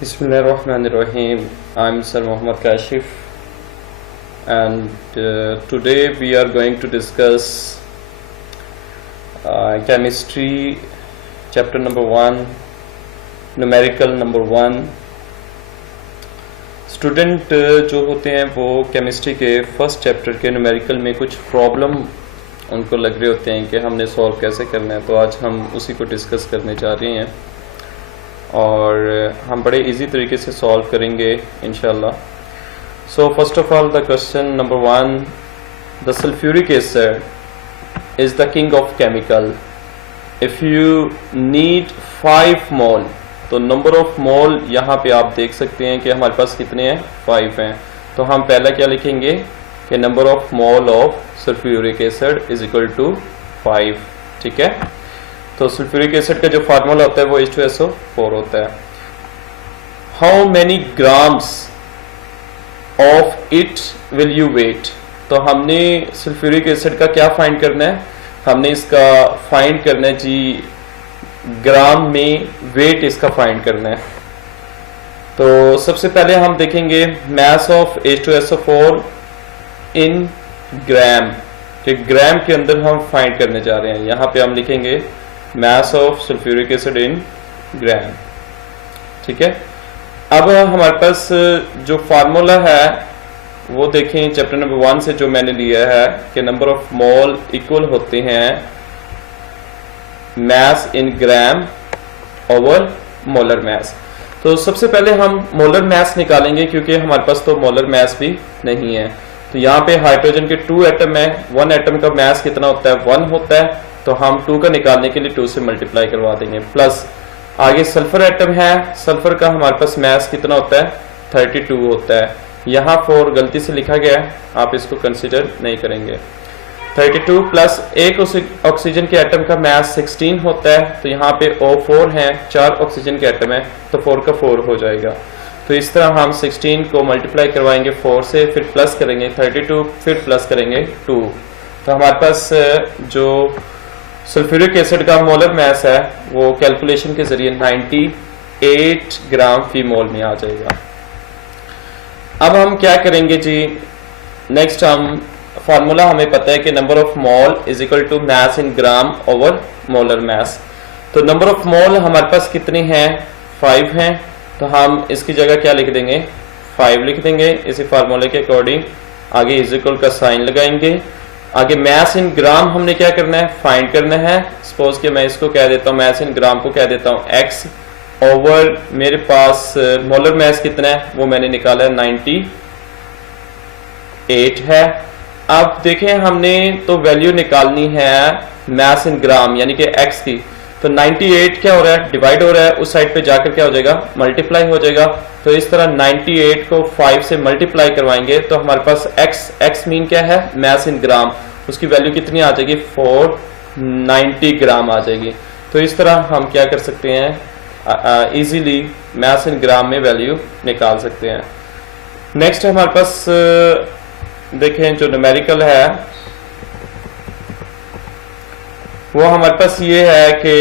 Bismillahirrahmanirrahim. I'm Sir Muhammad Kashif, and today we are going to discuss chemistry chapter number 1, numerical number 1. Student जो होते हैं वो chemistry के first chapter के numerical में कुछ प्रॉब्लम उनको लग रहे होते हैं कि हमने सॉल्व कैसे करना है, तो आज हम उसी को डिस्कस करने जा रहे हैं और हम बड़े इजी तरीके से सॉल्व करेंगे इंशाल्लाह. So first of all the question number 1, the sulphuric acid is the king of chemical. If you need 5 मोल, तो नंबर ऑफ मोल यहाँ पे आप देख सकते हैं कि हमारे पास कितने हैं, 5 हैं. तो हम पहला क्या लिखेंगे कि number of mole of sulphuric acid is equal to 5. ठीक है, तो सल्फ्यूरिक एसिड का जो फार्मूला होता है वो H2SO4 होता है. How many grams of it will you weight. तो हमने सल्फ्यूरिक एसिड का क्या फाइंड करना है, हमने इसका फाइंड करना है जी ग्राम में, वेट इसका फाइंड करना है. तो सबसे पहले हम देखेंगे मास ऑफ H2SO4 इन ग्राम, कि ग्राम के अंदर हम फाइंड करने जा रहे हैं. यहाँ पे हम लिखेंगे mass of sulphuric acid in gram. ठीक है, अब हमारे पास जो फार्मूला है वो देखें चैप्टर नंबर 1 से जो मैंने लिया है कि नंबर ऑफ मोल इक्वल होते हैं मास in gram over molar mass. तो सबसे पहले हम मोलर मास निकालेंगे क्योंकि हमारे पास तो मोलर मास भी नहीं है. तो यहाँ पे हाइड्रोजन के 2 एटम है, 1 एटम का मास कितना होता है, 1 होता है. तो हम 2 का निकालने के लिए 2 से मल्टीप्लाई करवा देंगे. प्लस आगे सल्फर एटम है, सल्फर का हमारे पास मास कितना होता है, 32 होता है. यहाँ 4 गलती से लिखा गया है, आप इसको कंसिडर नहीं करेंगे. 32 प्लस एक ऑक्सीजन के एटम का मास 16 होता है. तो यहाँ पे O4 है, 4 ऑक्सीजन के एटम है, तो 4 का 4 हो जाएगा. तो इस तरह हम 16 को मल्टीप्लाई करवाएंगे 4 से, फिर प्लस करेंगे 32, फिर प्लस करेंगे 2. तो हमारे पास जो सल्फ्यूरिक एसिड का मोलर मास है वो कैलकुलेशन के जरिए 98 ग्राम फी मोल में आ जाएगा. अब हम क्या करेंगे जी, नेक्स्ट हम फार्मूला हमें पता है कि number of mole is equal to mass in gram over molar mass. तो नंबर ऑफ मोल हमारे पास कितने हैं, 5 हैं. तो हम इसकी जगह क्या लिख देंगे, 5 लिख देंगे इसी फार्मूले के अकॉर्डिंग. आगे इज इक्वल का साइन लगाएंगे. आगे मास इन ग्राम हमने क्या करना है, फाइंड करना है. सपोज कि मैं इसको कह देता हूँ, मास इन ग्राम को कह देता हूँ x ओवर मेरे पास मोलर मास कितना है वो मैंने निकाला है 98 है. अब देखें हमने तो वैल्यू निकालनी है मास इन ग्राम यानी कि x की. तो 98 क्या हो रहा है, डिवाइड हो रहा है, उस साइड पे जाकर क्या हो जाएगा, मल्टीप्लाई हो जाएगा. तो इस तरह 98 को 5 से मल्टीप्लाई करवाएंगे तो हमारे पास x मीन क्या है, मास इन ग्राम, उसकी वैल्यू कितनी आ जाएगी, 490 ग्राम आ जाएगी. तो इस तरह हम क्या कर सकते हैं, इजीली मास इन ग्राम में वैल्यू निकाल सकते हैं. नेक्स्ट हमारे पास देखें जो न्यूमेरिकल है वो हमारे पास ये है कि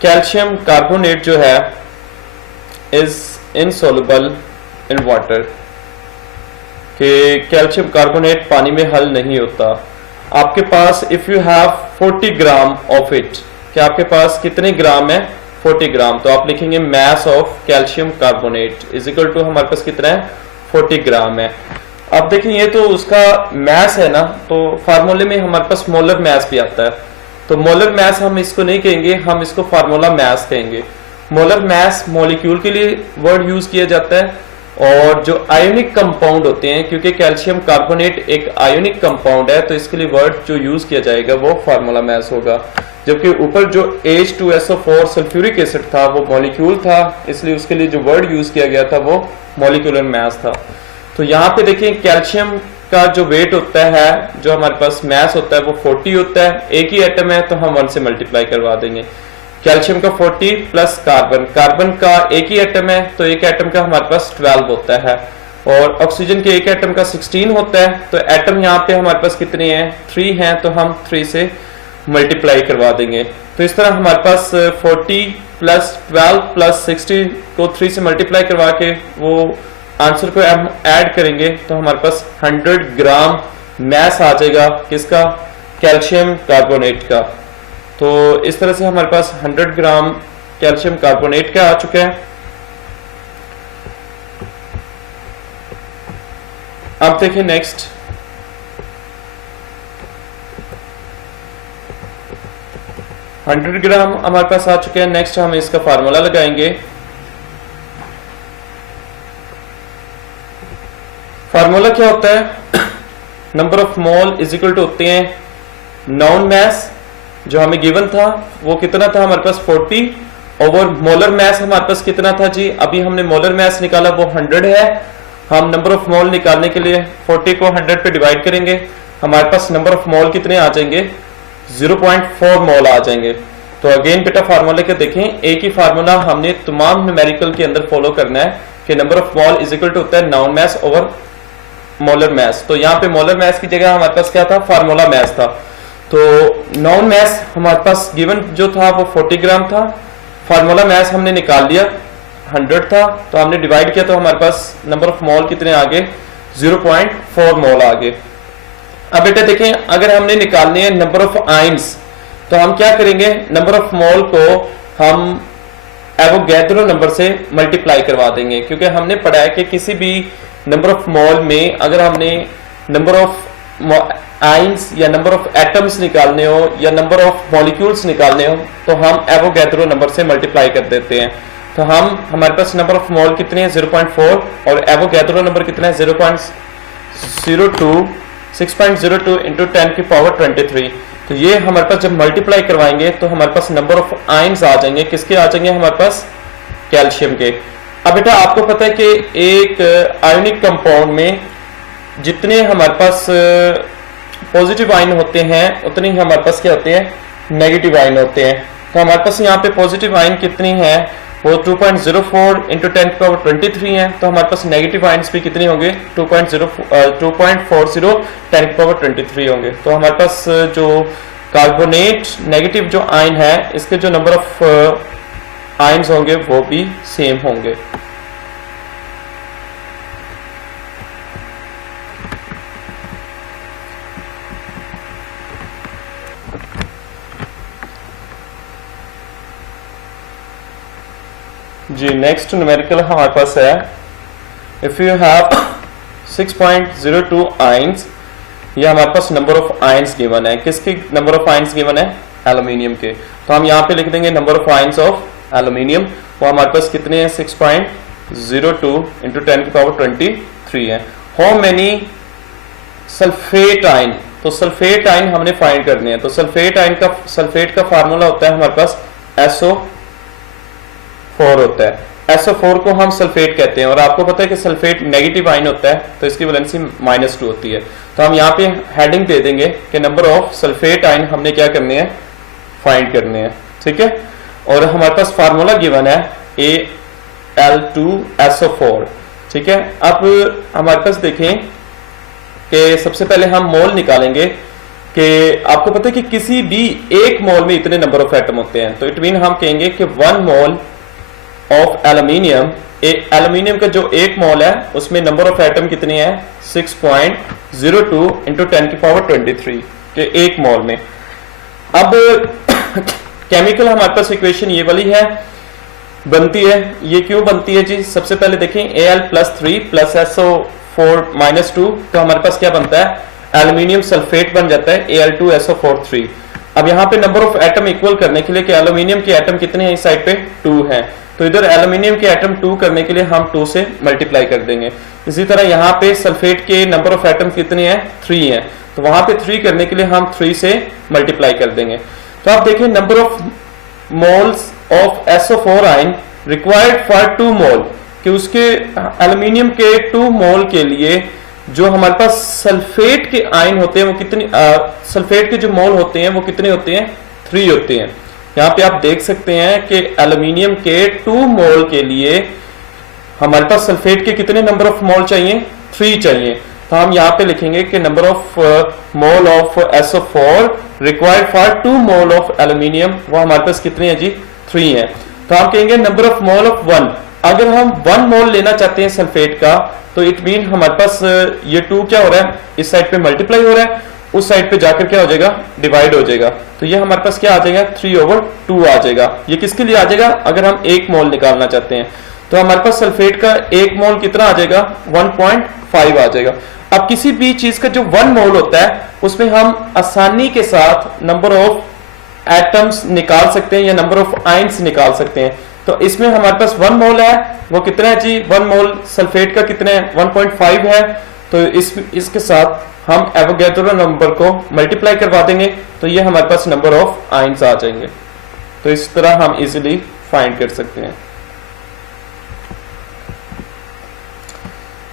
कैल्शियम कार्बोनेट जो है इज इनसॉल्युबल इन वाटर, कि कैल्शियम कार्बोनेट पानी में हल नहीं होता. आपके पास if you have 40 gram of it, कि आपके पास कितने ग्राम है, 40 ग्राम. तो आप लिखेंगे mass of calcium carbonate is equal to हमारे पास कितना है, 40 ग्राम है. अब देखिए ये तो उसका मास है ना, तो फार्मूले में हमारे पास मोलर मास भी आता है. तो मोलर मास हम इसको नहीं कहेंगे, हम इसको फार्मूला मास कहेंगे. मोलर मास मॉलिक्यूल के लिए वर्ड यूज किया जाता है. और जो आयोनिक कंपाउंड होते हैं, क्योंकि कैल्शियम कार्बोनेट एक आयोनिक कंपाउंड है, तो इसके लिए वर्ड जो यूज किया जाएगा वो फार्मूला मास होगा. जबकि ऊपर जो H2SO4 सल्फ्यूरिक एसिड था वो मॉलिक्यूल था, इसलिए उसके लिए जो वर्ड यूज किया गया था वो मॉलिक्यूलर मास था. तो यहाँ पे देखिए कैल्शियम का जो वेट होता है, जो हमारे पास मास होता है वो 40 होता है. एक ही एटम है तो हम 1 से मल्टीप्लाई करवा देंगे. कैल्शियम का 40 प्लस कार्बन, कार्बन का एक ही एटम है तो एक एटम का हमारे पास 12 होता है. और ऑक्सीजन के एक एटम का 16 होता है. तो एटम यहाँ पे हमारे पास कितने हैं, 3 हैं. तो हम 3 से मल्टीप्लाई करवा देंगे। तो इस तरह हमारे पास 40 प्लस 12 प्लस 60 को 3 से मल्टीप्लाई करवा के वो आंसर को हम ऐड करेंगे तो हमारे पास 100 ग्राम मैस आ जाएगा किसका, कैल्शियम कार्बोनेट का। तो इस तरह से हमारे पास 100 ग्राम कैल्शियम कार्बोनेट का आ चुका है। अब देखिए नेक्स्ट, हंड्रेड ग्राम हमारे पास आ चुके हैं। नेक्स्ट हम इसका फार्मूला लगाएंगे। फार्मूला क्या होता है, number of mole is equal to होते हैं नाउन मैस जो हमें गिवन था वो कितना था हमारे पास 40 ओवर मोलर मैस हमारे पास कितना था जी, अभी हमने मोलर मैस निकाला वो 100 है। हम नंबर ऑफ मोल निकालने के लिए 40 को 100 पे डिवाइड करेंगे, हमारे पास नंबर ऑफ मोल कितने आ जाएंगे 0.4 मोल आ जाएंगे। तो अगेन बेटा फार्मूले के देखें, एक ही फार्मूला हमने तमाम न्यूमेरिकल के अंदर फॉलो करना है कि number of mole is equal to होता है known mass over molar mass. तो यहाँ पे मोलर मैस की जगह हमारे पास क्या था, फार्मूला मैस था। तो नाउन मैस हमारे पास गिवन जो था वो 40 ग्राम था, फार्मूला मैस हमने निकाल लिया 100 था, तो हमने डिवाइड किया तो हमारे पास नंबर ऑफ मोल कितने आ गए 0.4 मोल आ गए। अब बेटा देखें, अगर हमने निकालने हैं नंबर ऑफ आयंस तो हम क्या करेंगे, नंबर ऑफ मोल को हम एवोगैड्रो नंबर से मल्टीप्लाई करवा देंगे, क्योंकि हमने पढ़ा है कि किसी भी नंबर ऑफ मोल में अगर हमने नंबर ऑफ आयंस या नंबर ऑफ एटम्स निकालने हो या नंबर ऑफ मॉलिक्यूल्स निकालने हो तो हम एवोगैड्रो नंबर से मल्टीप्लाई कर देते हैं। तो हमारे पास नंबर ऑफ मोल कितने हैं 0.4 और एवोगैड्रो नंबर कितना है 0.02 6.02 इंटू 10 की पावर 23। तो ये हमारे पास जब मल्टीप्लाई करवाएंगे तो हमारे पास नंबर ऑफ आयंस आ जाएंगे, किसके आ जाएंगे हमारे पास, कैल्शियम के। अब बेटा आपको पता है कि एक आयोनिक कंपाउंड में जितने हमारे पास पॉजिटिव आयन होते हैं उतने ही हमारे पास क्या होते हैं, नेगेटिव आयन होते हैं। तो हमारे पास यहाँ पे पॉजिटिव आयन कितनी है, वो 2.04 इंटू 10 की पावर 23 है। तो हमारे पास नेगेटिव आयंस भी कितने होंगे 2.40 10 की पावर 23 होंगे। तो हमारे पास जो कार्बोनेट नेगेटिव जो आयन है इसके जो नंबर ऑफ आयंस होंगे वो भी सेम होंगे। जी नेक्स्ट न्यूमेरिकल हमारे पास है, इफ यू हैव 6.02 आयंस, ये हमारे पास नंबर ऑफ आयंस गिवन है, किसके नंबर ऑफ आयंस गिवन है, एल्यूमिनियम के। तो हम यहाँ पे लिख देंगे number of ions of aluminium, वो हमारे पास कितने हैं 6.02 इंटू 10 की पावर 23 है। हाउ मेनी सल्फेट आयन, तो सल्फेट आयन हमने फाइंड करने हैं। तो सल्फेट का फार्मूला होता है हमारे पास SO4 होता है। SO4 को हम सल्फेट कहते हैं और आपको पता है कि सल्फेट नेगेटिव आयन होता है तो इसकी वैलेंसी -2 होती है। तो हम यहाँ पे हेडिंग दे देंगे कि नंबर ऑफ सल्फेट आयन हमने क्या करने हैं, फाइंड करने हैं, ठीक है। और हमारे पास फार्मूला गिवन है Al2SO4, ठीक है। अब हमारे पास देखें कि सबसे पहले हम मोल निकालेंगे कि आपको पता है कि किसी भी एक मोल में इतने नंबर ऑफ एटम होते हैं। तो इट मीन हम कहेंगे कि 1 मोल ऑफ एल्यूमिनियम, एल्यूमिनियम का जो एक मोल है उसमें नंबर ऑफ एटम कितने हैं 6.02 इंटू 10 की पावर 23 के एक मोल में। अब केमिकल हमारे पास इक्वेशन ये वाली है बनती है, ये क्यों बनती है जी, सबसे पहले देखें Al+3 प्लस SO4 -2, तो हमारे पास क्या बनता है, एल्यूमिनियम सल्फेट बन जाता है Al2SO4 3। अब यहाँ पे नंबर ऑफ एटम इक्वल करने के लिए कि एल्यूमिनियम के एटम कितने हैं इस साइड पे 2 हैं, तो इधर एल्यूमिनियम के एटम 2 करने के लिए हम 2 से मल्टीप्लाई कर देंगे। इसी तरह यहाँ पे सल्फेट के नंबर ऑफ एटम कितने हैं 3 हैं, तो वहां पे 3 करने के लिए हम 3 से मल्टीप्लाई कर देंगे। तो आप देखिए number of moles of SO4 ion required for 2 मोल, कि उसके एल्यूमिनियम के 2 मोल के लिए जो हमारे पास सल्फेट के आयन होते हैं वो कितने, सल्फेट के जो मोल होते हैं वो कितने होते हैं 3 होते हैं। यहाँ पे आप देख सकते हैं कि एल्यूमिनियम के 2 मोल के लिए हमारे पास सल्फेट के कितने नंबर ऑफ मोल चाहिए 3 चाहिए। तो हम यहाँ पे लिखेंगे कि number of mole of SO4 required for 2 mole of aluminium, वो हमारे पास कितनी है जी 3 है। तो हम कहेंगे नंबर ऑफ मोल ऑफ 1, अगर हम 1 मोल लेना चाहते हैं सल्फेट का तो इट मीन हमारे पास ये 2 क्या हो रहा है, इस साइड पे मल्टीप्लाई हो रहा है, उस साइड पे जाकर क्या हो जाएगा, डिवाइड हो जाएगा। तो ये हमारे पास क्या आ जाएगा 3/2 आ जाएगा। ये किसके लिए आ जाएगा, अगर हम 1 मोल निकालना चाहते हैं तो हमारे पास सल्फेट का 1 मोल कितना आ जाएगा 1.5 आ जाएगा। अब किसी भी चीज का जो 1 मोल होता है उसमें हम आसानी के साथ नंबर ऑफ एटम्स निकाल सकते हैं या नंबर ऑफ आयंस निकाल सकते हैं। तो इसमें हमारे पास 1 मोल है, वो कितना है जी 1 मोल सल्फेट का कितना है 1.5 है। तो इसके साथ हम एवोगैड्रो नंबर को मल्टीप्लाई करवा देंगे तो ये हमारे पास नंबर ऑफ आयंस आ जाएंगे। तो इस तरह हम इजीली फाइंड कर सकते हैं।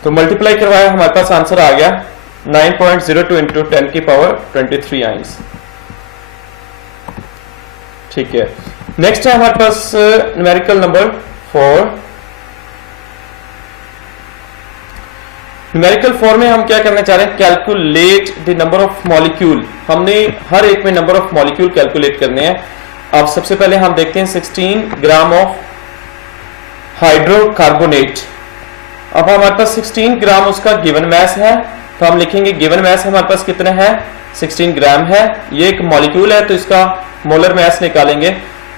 तो मल्टीप्लाई करवाया हमारे पास आंसर आ गया 9.02 इंटू 10 की पावर 23 आयंस। ठीक है, नेक्स्ट है हमारे पास न्यूमेरिकल नंबर 4। न्यूमेरिकल 4 में हम क्या करना चाह रहे हैं, calculate the number of molecule. हमने हर एक में नंबर ऑफ मॉलिक्यूल कैलकुलेट करने हैं। अब सबसे पहले हम देखते हैं 16 ग्राम ऑफ हाइड्रोकार्बोनेट। अब हमारे पास 16 ग्राम उसका गिवन मैस है, तो हम लिखेंगे गिवन मैस हमारे पास कितना है 16 ग्राम है। ये एक मॉलिक्यूल है तो इसका मोलर मैस निकालेंगे।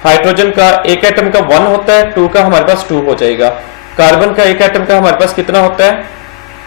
हाइड्रोजन का एक एटम का 1 होता है, 2 का हमारे पास 2 हो जाएगा। कार्बन का एक एटम का हमारे पास कितना होता है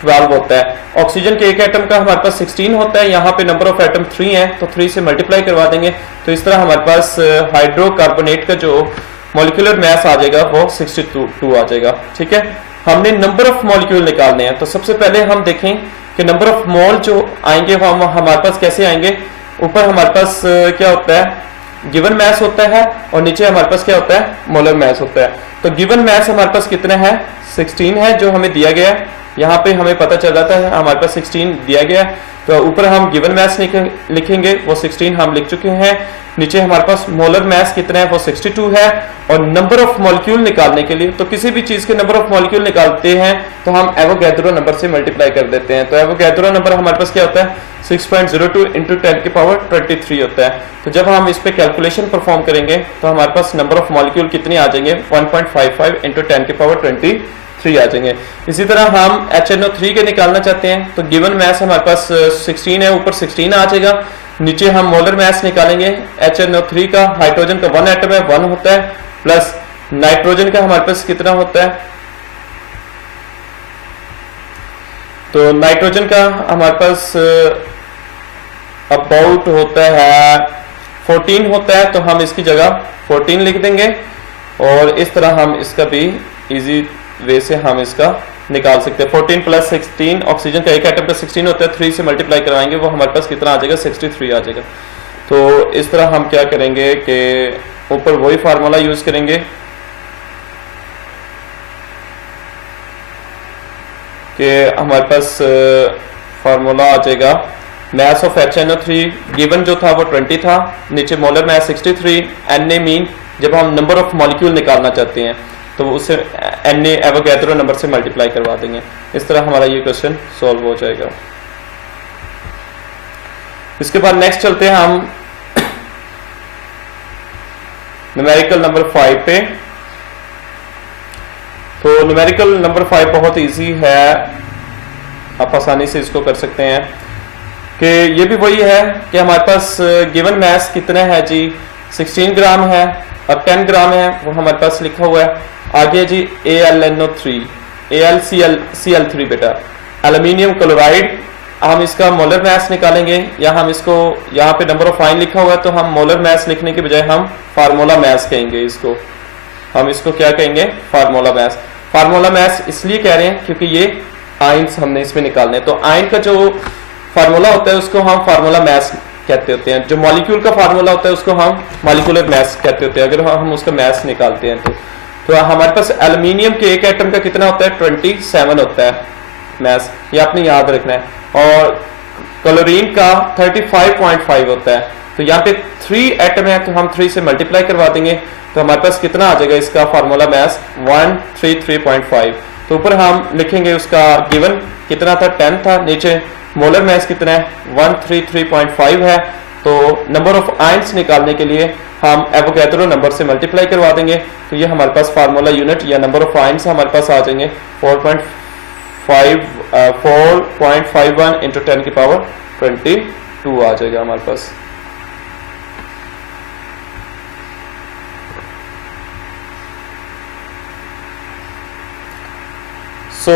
12 होता है। ऑक्सीजन के एक एटम का हमारे पास 16 होता है, यहाँ पे नंबर ऑफ एटम 3 है तो 3 से मल्टीप्लाई करवा देंगे। तो इस तरह हमारे पास हाइड्रोकार्बोनेट का जो मॉलिक्यूलर मैस आ जाएगा वो 62 आ जाएगा। ठीक है, हमने नंबर ऑफ मॉलिक्यूल निकालने हैं। तो सबसे पहले हम देखें कि नंबर ऑफ मोल जो आएंगे वो हमारे पास कैसे आएंगे। ऊपर हमारे पास क्या होता है गिवन मैस होता है और नीचे हमारे पास क्या होता है मोलर मैस होता है। तो गिवन मैस हमारे पास कितना है 16 है जो हमें दिया गया है। यहाँ पे हमें पता चल जाता है हमारे पास 16 दिया गया है, तो ऊपर हम गिवन मैस लिखेंगे वो 16 हम लिख चुके हैं। नीचे हमारे पास मोलर मैस कितना है वो 62 है। और नंबर ऑफ मॉलिक्यूल निकालने के लिए तो किसी भी चीज के नंबर ऑफ मॉलिक्यूल निकालते हैं तो हम एवोगैड्रो नंबर से मल्टीप्लाई कर देते हैं। तो एवोगैड्रो नंबर हमारे पास क्या होता है 6.02 इंटू 10 की पावर 23 होता है। तो जब हम इस पे कैलकुलेशन परफॉर्म करेंगे तो हमारे पास नंबर ऑफ मॉलिक्यूल कितने आ जाएंगे 1.55 इंटू 10 की पावर 23 आ जाएंगे। इसी तरह हम HNO3 के निकालना चाहते हैं तो गिवन मैस हमारे पास 16 है, ऊपर 16 आ जाएगा। नीचे हम मोलर मैस निकालेंगे HNO3 का। हाइड्रोजन का 1 एटम है 1 होता है, प्लस नाइट्रोजन का हमारे पास कितना होता है, तो नाइट्रोजन का हमारे पास अबाउट होता है 14 होता है, तो हम इसकी जगह 14 लिख देंगे। और इस तरह हम इसका भी इजी वे से हम इसका निकाल सकते हैं। 14 प्लस 16, ऑक्सीजन का एक एटम का 16 होता है, 3 से मल्टीप्लाई करवाएंगे वो हमारे पास कितना आ जाएगा 63 आ जाएगा। तो इस तरह हम क्या करेंगे कि ऊपर वही फार्मूला यूज करेंगे कि हमारे पास फार्मूला आ जाएगा मैस ऑफ HNO3 गिवन जो था वो 20 था, नीचे मोलर मैस 63, Na मीन जब हम नंबर ऑफ मॉलिक्यूल निकालना चाहते हैं तो उसे Na एवोगैड्रो नंबर से मल्टीप्लाई करवा देंगे। इस तरह हमारा ये क्वेश्चन सॉल्व हो जाएगा। इसके बाद नेक्स्ट चलते हैं हम न्यूमेरिकल नंबर 5 पे। तो न्यूमेरिकल नंबर 5 बहुत इजी है, आप आसानी से इसको कर सकते हैं कि ये भी वही है कि हमारे पास गिवन मैस कितना है जी 16 ग्राम है और 10 ग्राम है वो हमारे पास लिखा हुआ है। आगे जी AlNO3 AlCl3 बेटा एल्यूमिनियम क्लोराइड, हम इसका मोलर मैस निकालेंगे या हम इसको यहाँ पे नंबर ऑफ आयन लिखा हुआ है तो हम मोलर मैस लिखने के बजाय हम फार्मूला मैस कहेंगे इसको। हम इसको क्या कहेंगे फार्मूला मैस। फार्मूला मैस इसलिए कह रहे हैं क्योंकि ये आयन्स हमने इसमें निकालने, तो आयन का जो फार्मूला होता है उसको हम फार्मूला मैस कहते होते हैं, जो मॉलिक्यूल का फार्मूला होता है उसको हम मॉलिक्यूलर मैस कहते होते हैं अगर हम उसका मैस निकालते हैं। तो हमारे पास एल्यूमिनियम के एक एटम का कितना होता है 27 होता है मैस, ये आपने याद रखना है। और क्लोरीन का 35.5 होता है। तो यहाँ पे 3 एटम है तो हम 3 से मल्टीप्लाई करवा देंगे तो हमारे पास कितना आ जाएगा इसका फार्मूला मैस 133.5। तो ऊपर हम लिखेंगे उसका गिवन कितना था 10 था, नीचे मोलर मास कितना है 133.5 है। तो नंबर ऑफ आयंस निकालने के लिए हम एवोगैड्रो नंबर से मल्टीप्लाई करवा देंगे, तो ये हमारे पास फार्मूला यूनिट या नंबर ऑफ आयंस हमारे पास आ जाएंगे 4.51 इंटू 10 की पावर 22 आ जाएगा हमारे पास। So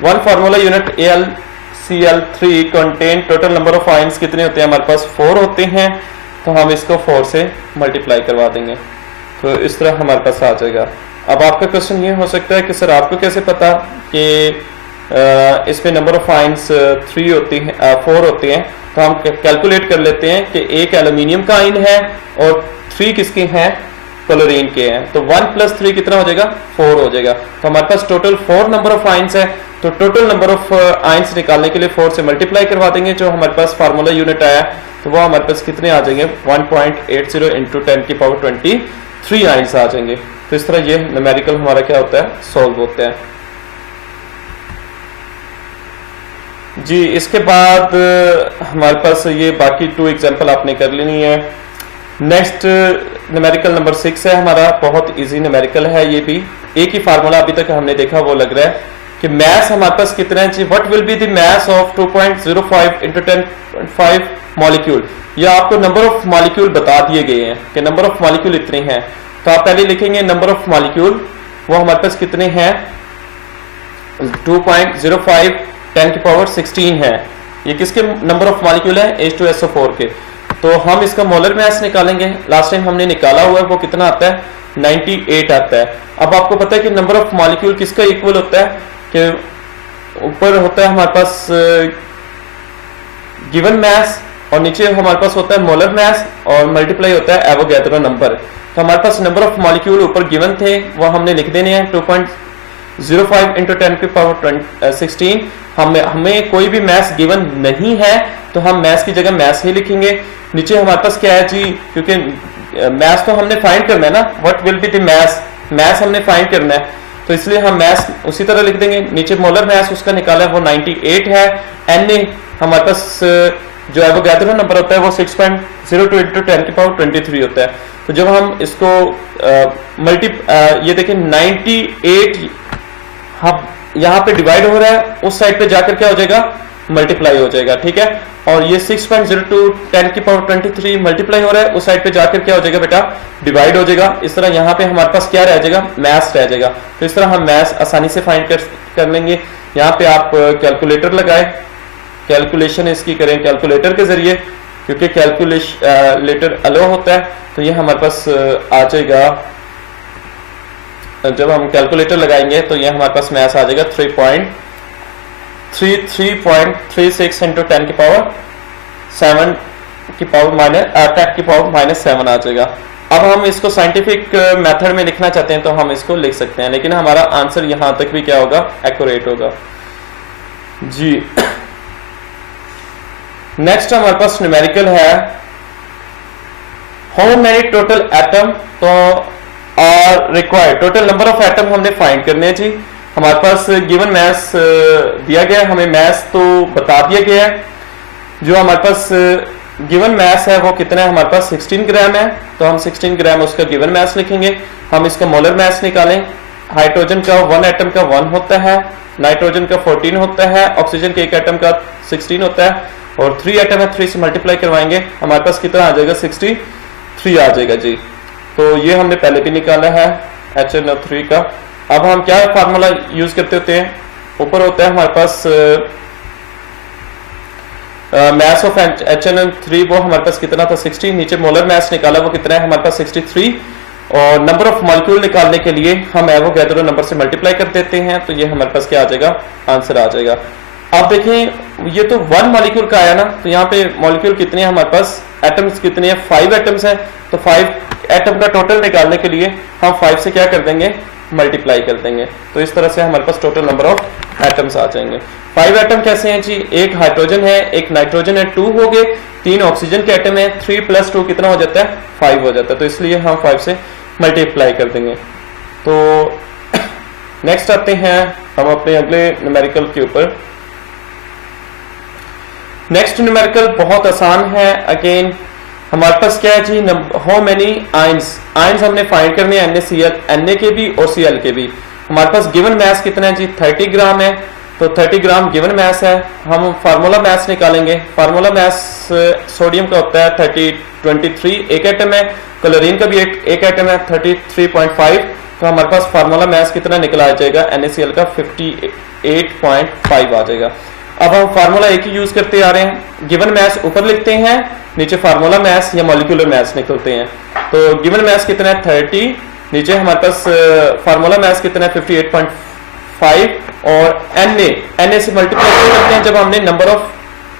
one formula unit AlCl3 contain total number of ions कितने होते हैं हमारे पास 4 होते हैं, तो हम इसको 4 से मल्टीप्लाई करवा देंगे, तो इस तरह हमारे पास आ जाएगा। अब आपका क्वेश्चन ये हो सकता है कि सर आपको कैसे पता कि इसमें नंबर ऑफ आयंस 3 होती हैं 4 होते हैं। तो हम कैलकुलेट कर लेते हैं कि एक एल्यूमिनियम का आयन है और 3 किसके हैं क्लोरीन के हैं, तो 1 + 3 कितना हो जाएगा 4 हो जाएगा। तो हमारे पास टोटल 4 नंबर ऑफ आयंस है, तो टोटल नंबर ऑफ आयंस निकालने के लिए 4 से मल्टीप्लाई करवा देंगे, जो हमारे पास फार्मूला यूनिट आया तो वो हमारे पास कितने आ जाएंगे 1.80 इंटू 10 की पावर 23 आयंस आ जाएंगे। तो इस तरह ये न्यूमेरिकल हमारा क्या होता है सॉल्व होता है जी। इसके बाद हमारे पास ये बाकी 2 एग्जांपल आपने कर लेनी है। नेक्स्ट न्यूमेरिकल नंबर 6 है हमारा, बहुत इजी न्यूमेरिकल है ये भी। एक ही फार्मूला अभी तक हमने देखा वो लग रहा है कि मास हमारे पास कितना है जी, what will be the mass of 2.05 into 10.5 molecule. या आपको नंबर ऑफ मॉलिक्यूल बता दिए गए हैं कि नंबर ऑफ मॉलिक्यूल इतने हैं, तो आप पहले लिखेंगे नंबर ऑफ मॉलिक्यूल वो हमारे पास कितने हैं 2.05 10 की पावर 16 है। ये किसके नंबर ऑफ मॉलिक्यूल है H2SO4 के। तो हम इसका मोलर मास निकालेंगे, लास्ट टाइम हमने निकाला हुआ है वो कितना आता है 98 आता है। अब आपको पता है कि नंबर ऑफ मॉलिक्यूल किसका इक्वल होता है कि ऊपर होता है हमारे पास गिवन मास और नीचे हमारे पास होता है मोलर मास और मल्टीप्लाई होता है एवोगैड्रो नंबर। तो हमारे पास नंबर ऑफ मॉलिक्यूल ऊपर गिवन थे वो हमने लिख देने हैं 2.05 इंटू 10 की पावर 16। हमें कोई भी मैथ्स गिवन नहीं है तो हम मैथ्स की जगह मैथ्स ही लिखेंगे। नीचे हमारे पास क्या है जी, क्योंकि मैथ्स तो हमने फाइंड करना है ना, what will be the maths हमने फाइंड करना है, तो इसलिए हम मैथ्स उसी तरह लिख देंगे। नीचे मोलर मैथ्स उसका निकाला है वो 98 है। Na हमारे पास जो एवोगैड्रो नंबर होता है वो 6.02 इंटू 10 की पावर 23 होता है। तो जब हम इसको ये देखें 98 हम यहाँ पे डिवाइड हो रहा है, उस साइड पे जाकर क्या हो जाएगा मल्टीप्लाई हो जाएगा, ठीक है। और ये 6.02 10 की पावर 23 मल्टीप्लाई हो रहा है, उस साइड पे जाकर क्या हो जाएगा बेटा डिवाइड हो जाएगा। इस तरह यहाँ पे हमारे पास क्या रह जाएगा मैथ्स रह जाएगा। तो इस तरह हम मैथ्स आसानी से फाइंड कर लेंगे। यहाँ पे आप कैलकुलेटर लगाए, कैलकुलेशन इसकी करें कैलकुलेटर के जरिए, क्योंकि कैलकुलेटर अलो होता है। तो ये हमारे पास आ जाएगा, जब हम कैलकुलेटर लगाएंगे तो ये हमारे पास मैथ्स आ जाएगा 3.36 इंटू 10 की पावर 7 की पावर -10 की पावर -7 आ जाएगा। अब हम इसको साइंटिफिक मेथड में लिखना चाहते हैं तो हम इसको लिख सकते हैं, लेकिन हमारा आंसर यहां तक भी क्या होगा एक्यूरेट होगा जी। नेक्स्ट हमारे पास न्यूमेरिकल है हाउ मेनी टोटल एटम तो और required, total number of atom हमने फाइंड करने हैं जी। हमारे पास गिवन मैस दिया गया, हमें मैस तो बता दिया गया है। जो हमारे पास गिवन मैस है वो कितना है हमारे पास 16 ग्राम है, तो हम 16 ग्राम उसका गिवन मैस लिखेंगे। हम इसका मोलर मैस निकालें। हाइड्रोजन का 1 एटम का 1 होता है, नाइट्रोजन का 14 होता है, ऑक्सीजन के 1 एटम का 16 होता है, और 3 एटम है 3 से मल्टीप्लाई करवाएंगे हमारे पास कितना आ जाएगा 63 आ जाएगा जी। तो ये हमने पहले भी निकाला है HNO3 का। अब हम क्या फार्मूला यूज करते होते हैं, ऊपर होता है हमारे पास मास ऑफ HNO3 वो हमारे पास कितना था 60, नीचे मोलर मास निकाला वो कितना है हमारे पास 63, और नंबर ऑफ मॉलिक्यूल निकालने के लिए हम एवोगैड्रो नंबर से मल्टीप्लाई कर देते हैं, तो ये हमारे पास क्या आ जाएगा आंसर आ जाएगा। अब देखें ये तो 1 मॉलिक्यूल का आया ना, तो यहाँ पे मॉलिक्यूल कितने हैं हमारे पास, एटम्स कितने हैं 5 एटम्स हैं, तो 5 एटम का टोटल निकालने के लिए हम 5 से क्या कर देंगे मल्टीप्लाई कर देंगे। तो इस तरह से हमारे पास टोटल नंबर ऑफ एटम्स आ जाएंगे। 5 एटम कैसे हैं जी, एक हाइड्रोजन है, एक नाइट्रोजन है, 2 हो गए, 3 ऑक्सीजन के एटम है, 3 + 2 कितना हो जाता है 5 हो जाता है, तो इसलिए हम 5 से मल्टीप्लाई कर देंगे। तो नेक्स्ट आते हैं हम अपने अगले न्यूमेरिकल के ऊपर। नेक्स्ट न्यूमेरिकल बहुत आसान है। अगेन हमारे पास क्या है जी, हाउ मेनी आयंस, आयंस हमने फाइंड करने हैं NaCl, Na के भी और Cl के भी। हमारे पास गिवन मैस कितना है जी, 30 ग्राम है, तो 30 ग्राम गिवन मैस है। हम फार्मूला मैस निकालेंगे। फार्मूला मैस सोडियम का होता है 23, एक एटम है। क्लोरीन का भी एक एटम है 33.5, तो हमारे पास फार्मूला मैस कितना निकल आ जाएगा, NaCl का 58.5 आ जाएगा। अब हम फार्मूला एक ही यूज करते आ रहे हैं। गिवन मैस ऊपर लिखते हैं, नीचे फार्मूला मैस या मॉलिक्यूलर मैस निकलते हैं। तो गिवन मैस कितना है 30, नीचे हमारे पास फार्मूला मैस कितना है 58.5, और Na से मल्टीप्लाई करते हैं जब हमने नंबर ऑफ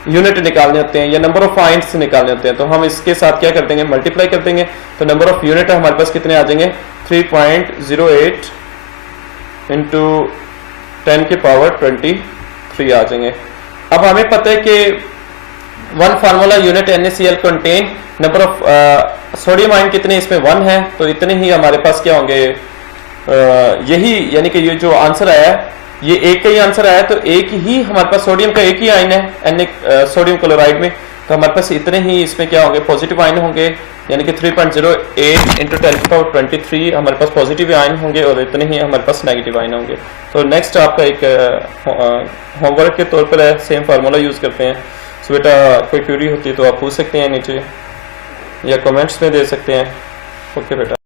यूनिट निकालने होते हैं या नंबर ऑफ आयंस निकालने होते हैं, तो हम इसके साथ क्या कर देंगे, मल्टीप्लाई कर देंगे। तो नंबर ऑफ यूनिट हमारे पास कितने आ जाएंगे, 3.08 इंटू 10 के पावर 23 आ जाएंगे। अब हमें पता है कि 1 formula unit NaCl contain number of sodium ion कितने, इसमें 1 है, तो इतने ही हमारे पास क्या होंगे, यही यानी कि ये जो आंसर आया है ये एक का ही आंसर आया, तो एक ही हमारे पास सोडियम का एक ही आयन है सोडियम क्लोराइड में, तो हमारे पास इतने ही इसमें क्या होंगे, पॉजिटिव आयन होंगे, यानी कि 3.08 इंटू 10 की पावर 23 हमारे पास पॉजिटिव आयन होंगे और इतने ही हमारे पास नेगेटिव आयन होंगे। तो नेक्स्ट आपका एक होमवर्क के तौर पर है, सेम फार्मूला यूज करते हैं। सो बेटा कोई क्वेरी होती है तो आप पूछ सकते हैं नीचे या कमेंट्स में दे सकते हैं। ओके बेटा।